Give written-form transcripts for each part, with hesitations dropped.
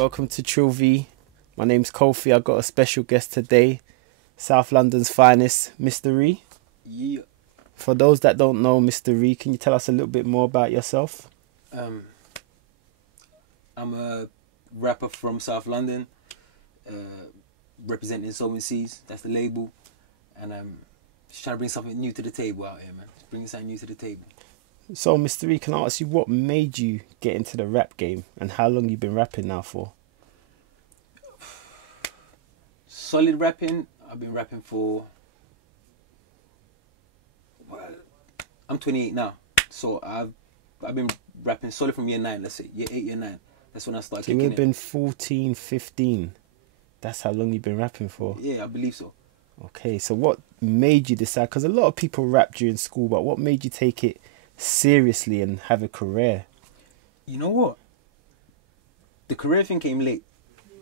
welcome to Trill V. My name's Kofi. I've got a special guest today, South London's finest, Mr. Ree. Yeah. For those that don't know Mr. Ree, can you tell us a little bit more about yourself? I'm a rapper from South London, representing Insolvencies, that's the label, and I'm just trying to bring something new to the table out here, man. Just bringing something new to the table. So, Mr. Ree, can I ask you what made you get into the rap game and how long you've been rapping now for? Solid rapping, I've been rapping for... Well, I'm 28 now, so I've been rapping solid from year 9, let's say, year 8, year 9. That's when I started So kicking you've been 14, 15. That's how long you've been rapping for? Yeah, I believe so. Okay, so what made you decide? Because a lot of people rap during school, but what made you take it seriously and have a career? You know what? The career thing came late.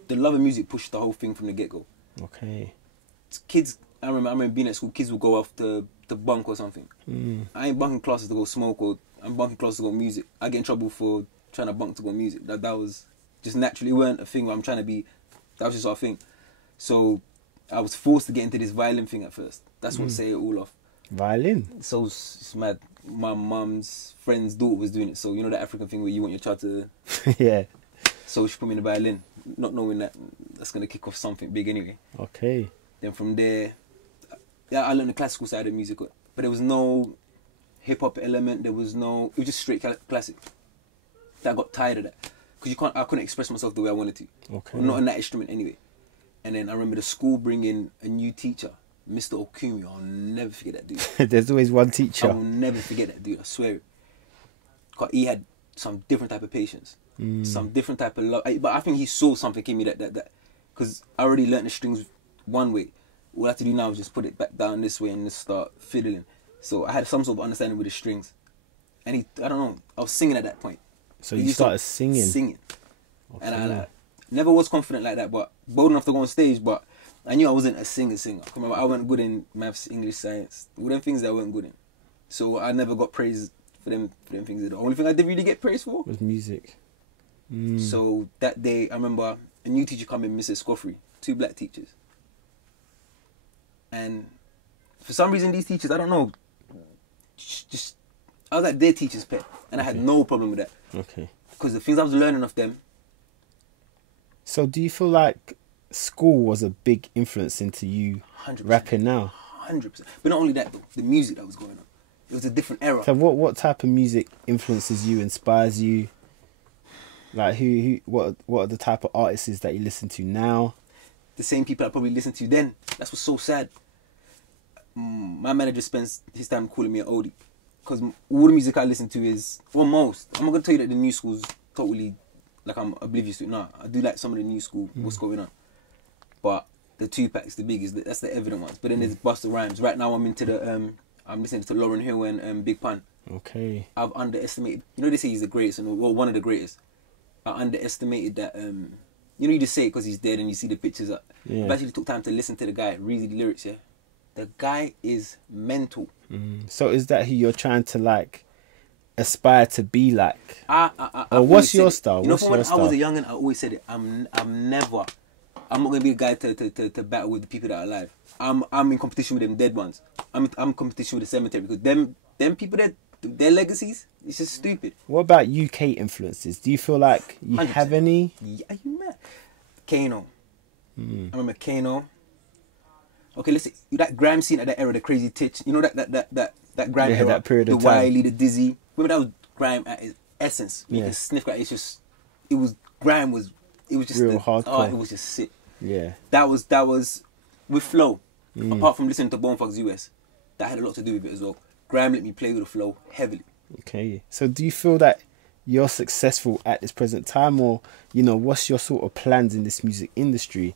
The love of music pushed the whole thing from the get-go. Okay. Kids, I remember being at school, kids would go off to bunk or something. I ain't bunking classes to go smoke, or I'm bunking classes to go music. I get in trouble for trying to bunk to go music. That was just naturally weren't a thing where I'm trying to be. That was just our thing. So I was forced to get into this violin thing at first. That's what set it all off. Violin? So it's mad. My mum's friend's daughter was doing it. So you know that African thing where you want your child to... Yeah. So she put me in the violin, not knowing that that's going to kick off something big anyway. Okay. Then from there, yeah, I learned the classical side of music, but there was no hip-hop element. There was no... It was just straight classic. I got tired of that. Because I couldn't express myself the way I wanted to. Okay. Or not on that instrument anyway. And then I remember the school bringing a new teacher, Mr. Okumi. I'll never forget that dude. There's always one teacher. I will never forget that dude, I swear it. 'Cause he had some different type of patience. Some different type of love. But I think he saw something in me that... Because I already learnt the strings one way. All I have to do now is just put it back down this way and just start fiddling. So I had some sort of understanding with the strings. And I don't know, I was singing at that point. So you started singing? Singing. Okay. And I never was confident like that, but bold enough to go on stage, but I knew I wasn't a singer. I wasn't good in maths, English, science. All them things that I wasn't good in. So I never got praise for them things. The only thing I did really get praise for was music. So that day, I remember a new teacher coming, Mrs. Scoffrey, 2 black teachers. And for some reason, these teachers, I don't know, just I was like their teacher's pet. And I had no problem with that. Okay. Because the things I was learning of them. So do you feel like school was a big influence into you 100%. Rapping now? 100%. But not only that, though, the music that was going on. It was a different era. So what type of music influences you, inspires you? Like what are the type of artists that you listen to now? The same people I probably listened to then. That's what's so sad. My manager spends his time calling me an oldie. Because all the music I listen to is, well, most. I'm not going to tell you that the new school's totally, like, I'm oblivious to it. No, I do like some of the new school, what's going on. But the Tupac's the biggest, that's the evident ones. But then there's Busta Rhymes. Right now I'm into the, I'm listening to Lauryn Hill and Big Pun. Okay. I've underestimated, you know they say he's the greatest, well, one of the greatest. I underestimated that, you know you just say it because he's dead and you see the pictures up. Yeah. I actually took time to listen to the guy, read the lyrics, yeah. The guy is mental. So is that who you're trying to like aspire to be like? Or what's your style? You know, from when I was a youngin', I always said it. I'm not gonna be a guy to battle with the people that are alive. I'm in competition with them dead ones. I'm in competition with the cemetery because them people that their legacies, it's just stupid. What about UK influences? Do you feel like you 100%. Have any? Yeah, you mad? Kano. I remember Kano. Okay, let's see. That grime scene at that era, the Crazy Titch. You know that grime era, that period of the time. Wiley, the Dizzy. Remember that was grime at its essence. You can sniff that. It's just, it was just real hardcore. Oh, it was just sick. Yeah. That was with flow. Apart from listening to Bone Thugs US, that had a lot to do with it as well. Grime let me play with the flow heavily. Okay. So do you feel that you're successful at this present time, or what's your sort of plans in this music industry?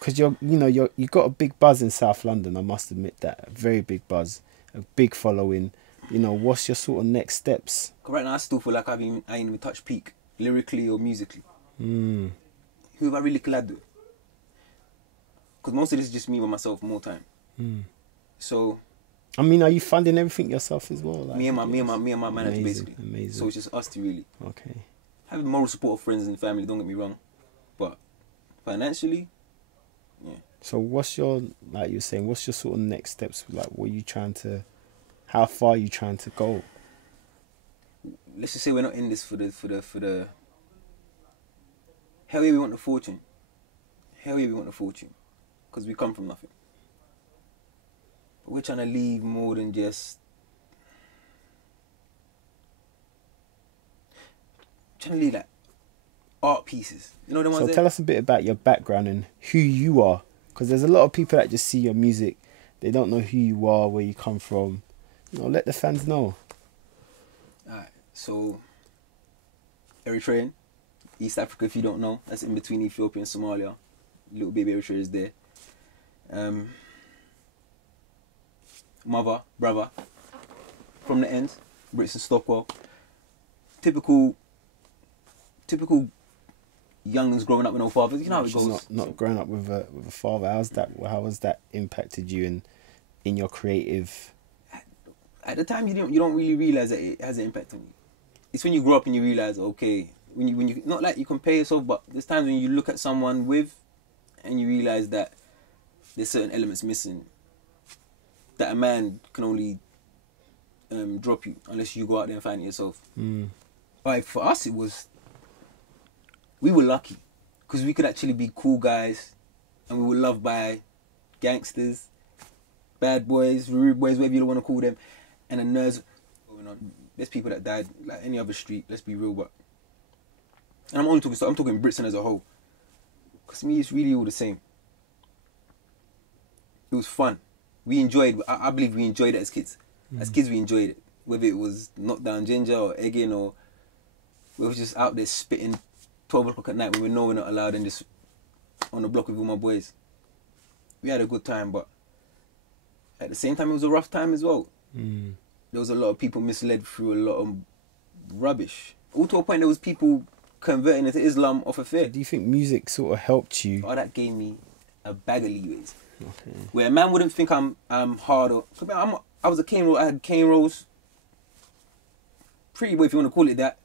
Because you got a big buzz in South London, I must admit that. A very big buzz, a big following. What's your sort of next steps? Right now I still feel like I ain't even touched peak, lyrically or musically. Who have I really collabed with? Because most of this is just me by myself more time. So I mean, are you funding everything yourself as well? Like, me and my manager, basically. Amazing. So it's just us two, really. Okay. Having moral support of friends and family, don't get me wrong. but financially, yeah. So what's your, like you were saying, what's your sort of next steps? Like, what are you trying to, how far are you trying to go? Let's just say we're not in this for the hell yeah, we want the fortune. Hell yeah, we want the fortune. Because we come from nothing. But we're trying to leave more than just... trying to leave like art pieces. You know the ones So tell us a bit about your background and who you are. Because there's a lot of people that just see your music. They don't know who you are, where you come from. You know, let the fans know. Alright, so... Eritrean. East Africa, if you don't know. That's in between Ethiopia and Somalia. Little baby Eritrea is there. Mother, brother. From the end. Brits and Stockwell. Typical youngins growing up with no father. You know how it goes. Not growing up with a father. How has that impacted you in your creative? At the time, you don't really realize that it has an impact on you. It's when you grow up and you realize, okay, when you not like you compare yourself, but there's times when you look at someone with, and you realize that there's certain elements missing. That a man can only drop you unless you go out there and find it yourself. But for us, we were lucky because we could actually be cool guys, and we were loved by gangsters, bad boys, rude boys, whatever you want to call them, and the nerds going on. There's people that died like any other street. Let's be real, but and I'm talking Britain as a whole. Because to me, it's really all the same. It was fun. We enjoyed. I believe we enjoyed it as kids. As kids, we enjoyed it. Whether it was knockdown ginger or egging, or we were just out there spitting 12 o'clock at night when we know we're not allowed, and just on the block with all my boys. We had a good time, but at the same time, it was a rough time as well. There was a lot of people misled through a lot of rubbish. All to a point, there was people converting into Islam off of fear. Do you think music sort of helped you? Oh, that gave me a bag of leeways. Okay. Where a man wouldn't think I'm hard or... I was a cane roll. I had cane rolls. Pretty boy, if you want to call it that.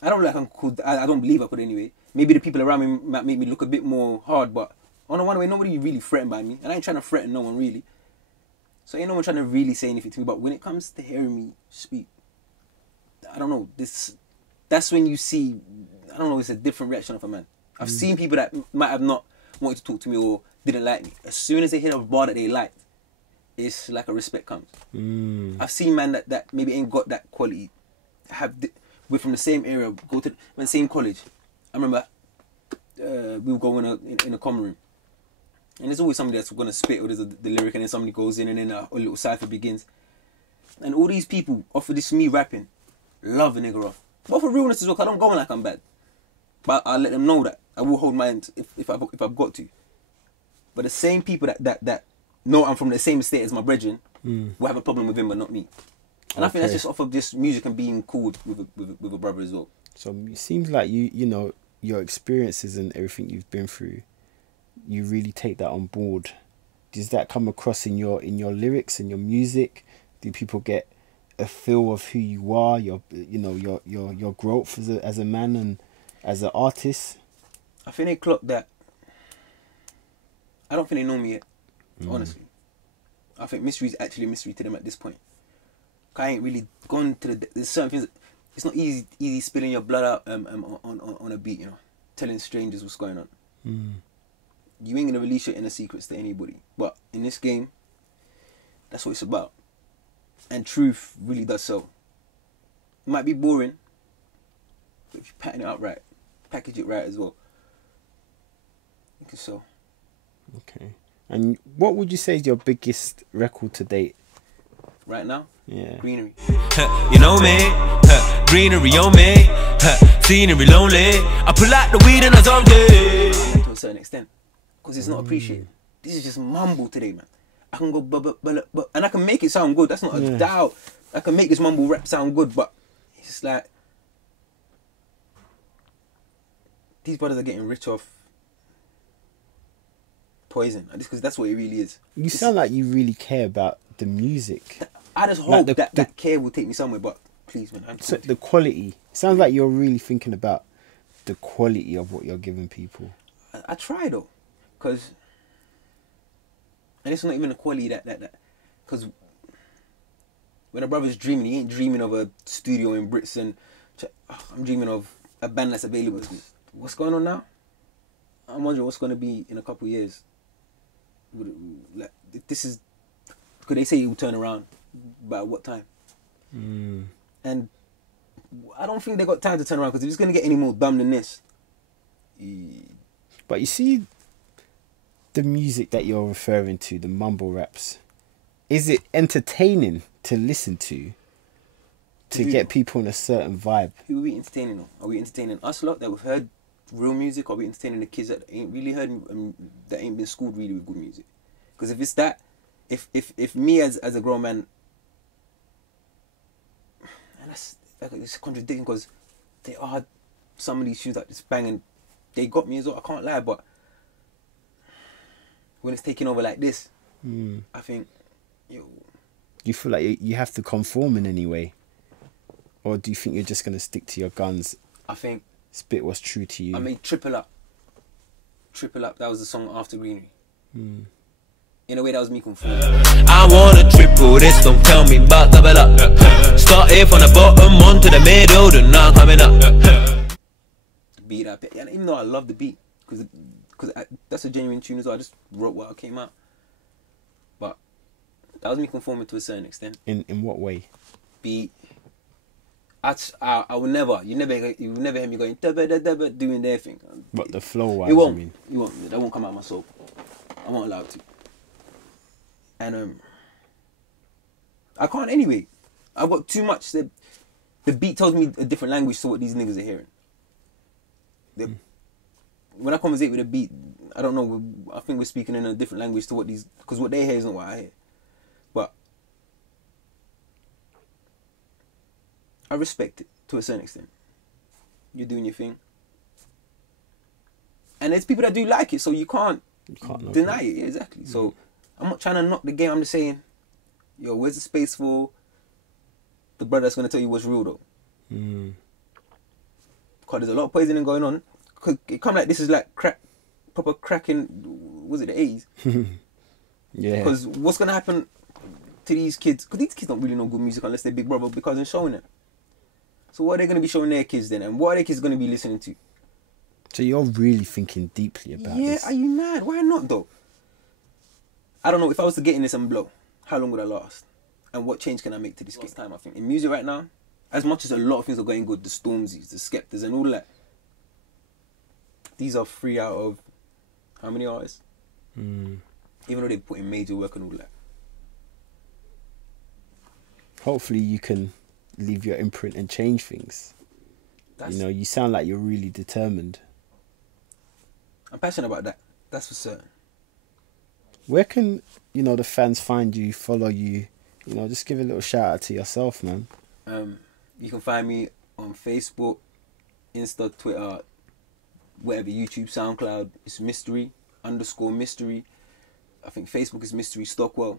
I don't like I'm called. I don't believe I could anyway. Maybe the people around me might make me look a bit more hard, but on the one way, nobody really threatened by me, and I ain't trying to threaten no one really. So ain't no one trying to really say anything to me. But when it comes to hearing me speak, I don't know. That's when you see. I don't know. It's a different reaction of a man. I've seen people that might have not wanted to talk to me or didn't like me. As soon as they hit a bar that they liked, it's like a respect comes. I've seen man that maybe ain't got that quality. We're from the same area, go to the same college. I remember we would go in a common room, and there's always somebody that's gonna spit, or there's the lyric, and then somebody goes in, and then a little cipher begins. And all these people offer this me rapping, love a nigga off. But for realness as well, 'cause I don't go in like I'm bad. But I let them know that I will hold my end if I've got to. But the same people that know I'm from the same state as my brethren will have a problem with him, but not me. And I think that's just off of just music and being cool with a brother as well. So it seems like you know your experiences and everything you've been through, you really take that on board. Does that come across in your lyrics and your music? Do people get a feel of who you are, your growth as a man and as an artist? I think they clock that. I don't think they know me yet, honestly. I think mystery is actually a mystery to them at this point. I ain't really gone to there's certain things. It's not easy spilling your blood out on a beat, you know, telling strangers what's going on. You ain't gonna release your inner secrets to anybody. But in this game, that's what it's about. And truth really does sell. It might be boring, but if you pattern it up right, package it right as well, it can sell. Okay. And what would you say is your biggest record to date? Right now? Yeah. Greenery. You know me, greenery on me, scenery lonely. I pull out the weed and I zombie. To a certain extent, because it's not appreciated. This is just mumble today, man. I can go but and I can make it sound good. That's not a doubt. I can make this mumble rap sound good, but it's just like these brothers are getting rich off poison, just because that's what it really is. You sound like you really care about the music. I just hope like that care will take me somewhere, but please, man. So the quality. It sounds like you're really thinking about the quality of what you're giving people? I try though, because, and it's not even the quality that because when a brother's dreaming, he ain't dreaming of a studio in Brits and I'm dreaming of a band that's available to me. What's going on now? I'm wondering what's going to be in a couple of years. Like, this is, could they say it will turn around, but at what time? And I don't think they got time to turn around, because if it's going to get any more dumb than this. But you see, the music that you're referring to, the mumble raps, is it entertaining to listen to get people in a certain vibe? Who are we entertaining though? Are we entertaining us lot that we've heard real music, or are we entertaining the kids that ain't really heard, that ain't been schooled really with good music? Because if it's that, if me as a grown man, and that's like, it's contradicting, because they are some of these tunes that just banging, they got me as well, I can't lie, but when it's taking over like this, I think, yo, you feel like you have to conform in any way? Or do you think you're just going to stick to your guns? I think spit what's true to you. I made Triple Up. Triple Up, that was the song after Greenery. In a way, that was me conforming. I wanna triple this, don't tell me about double up. Started from the bottom, on to the middle, then now I'm coming up. Beat up, yeah, even though I love the beat, because that's a genuine tune as well. I just wrote what came out. But that was me conforming to a certain extent. In what way? Beat. I will never. You never hear me going dabba doing their thing. But the flow wise, it won't. I mean, It won't. That won't come out of my soul. I'm not allowed to. And I can't anyway. I've got too much. The beat tells me a different language to what these niggas are hearing. When I conversate with a beat, I don't know. I think we're speaking in a different language to what these, because what they hear isn't what I hear. But I respect it to a certain extent. You're doing your thing. And there's people that do like it, so you can't deny it. Yeah, exactly. So I'm not trying to knock the game. I'm just saying, yo, where's the space for the brother that's going to tell you what's real, though? Because there's a lot of poisoning going on. Cause it come like this is like proper cracking, was it the 80s? Yeah. Because what's going to happen to these kids? Because these kids don't really know good music unless their big brother because they're showing it. So what are they going to be showing their kids then? And what are their kids going to be listening to? So you're really thinking deeply about this? Yeah, are you mad? Why not though? I don't know, if I was to get in this and blow, how long would I last? And what change can I make to this kid's time? I think in music right now, as much as a lot of things are going good, the Stormzy's, the Skeptors and all that, these are 3 out of how many artists? Even though they put in major work and all that. Hopefully you can leave your imprint and change things. You know, you sound like you're really determined. I'm passionate about that. That's for certain. Where can, you know, the fans find you, follow you? You know, just give a little shout out to yourself, man. You can find me on Facebook, Insta, Twitter, whatever, YouTube, SoundCloud. It's mystery_mystery. I think Facebook is Mystery Stockwell.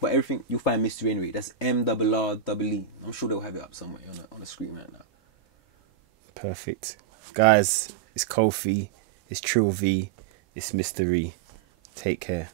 But everything, you'll find Mystery anyway. That's MRREE. I'm sure they'll have it up somewhere on the screen right now. Perfect. Guys, it's Kofi, it's Trill V, it's Mystery. Take care.